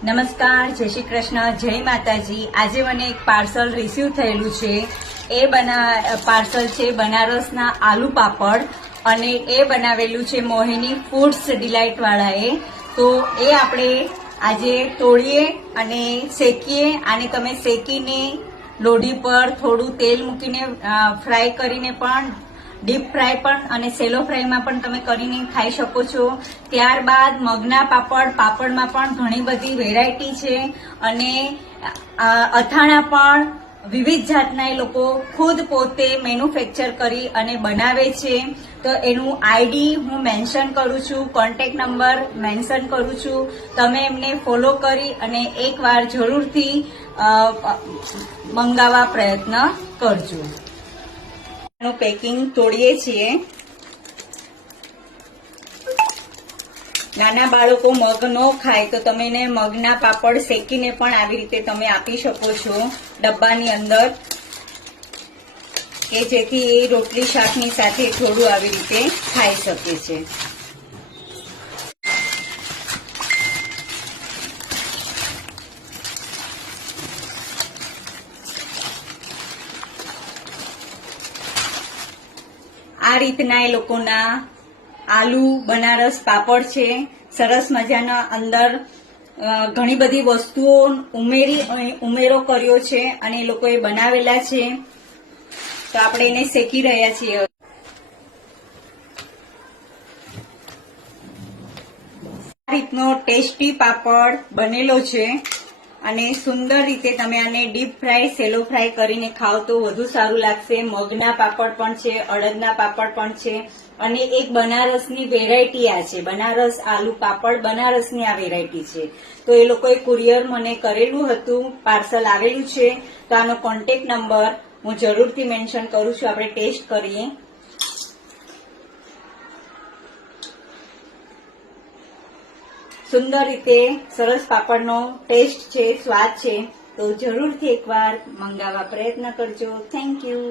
નમસ્કાર, જય શ્રી કૃષ્ણ, જય માતાજી। આજે મને એક પાર્સલ રિસીવ થયેલું છે। એ પાર્સલ છે બનારસના આલુ પાપડ અને એ બનાવેલું છે મોહિની ફૂડ્સ ડિલાઇટ વાળાએ। તો એ આપણે આજે તોડીએ અને શેકીએ। આને તમે શેકીને લોઢી પર થોડું તેલ મૂકીને ફ્રાય કરીને પણ ડીપ ફ્રાય પણ અને સેલો ફ્રાયમાં પણ તમે કરીને ખાઈ શકો છો। ત્યારબાદ મગના પાપડમાં પણ ઘણી બધી વેરાયટી છે અને અથાણા પણ વિવિધ જાતના એ લોકો ખુદ પોતે મેન્યુફેક્ચર કરી અને બનાવે છે। તો એનું આઈડી હું મેન્શન કરું છું, કોન્ટેક્ટ નંબર મેન્શન કરું છું। તમે એમને ફોલો કરી અને એકવાર જરૂરથી મંગાવવા પ્રયત્ન કરજો। પેકિંગ તોડીએ છીએ। નાના બાળકો મગ ન ખાય તો તમે એને મગના પાપડ શેકીને પણ આવી રીતે તમે આપી શકો છો ડબ્બાની અંદર, કે જેથી એ રોટલી શાકની સાથે થોડું આવી રીતે ખાઈ શકે છે। આ રીતના એ લોકોના આલુ બનારસ પાપડ છે। સરસ મજાના અંદર ઘણી બધી વસ્તુઓ ઉમેરો કર્યો છે અને એ લોકોએ બનાવેલા છે। તો આપણે એને શેકી રહ્યા છીએ। આ રીતનો ટેસ્ટી પાપડ બનેલો છે અને સુંદર રીતે તમે આને ડીપ ફ્રાય સેલો ફ્રાય કરીને ખાઓ તો વધુ સારું લાગશે। મગના પાપડ પણ છે, અડદના પાપડ પણ છે અને એક બનારસની વેરાયટી આ છે, બનારસ આલુ પાપડ બનારસની આ વેરાયટી છે। તો એ લોકોએ કુરિયર મને કરેલું હતું, પાર્સલ આવેલું છે। તો આનો કોન્ટેક્ટ નંબર હું જરૂરથી મેન્શન કરું છું। આપણે ટેસ્ટ કરીએ। સુંદર રીતે સરસ પાપડનો ટેસ્ટ છે, સ્વાદ છે। તો જરૂરથી એકવાર મંગાવવા પ્રયત્ન કરજો। Thank you.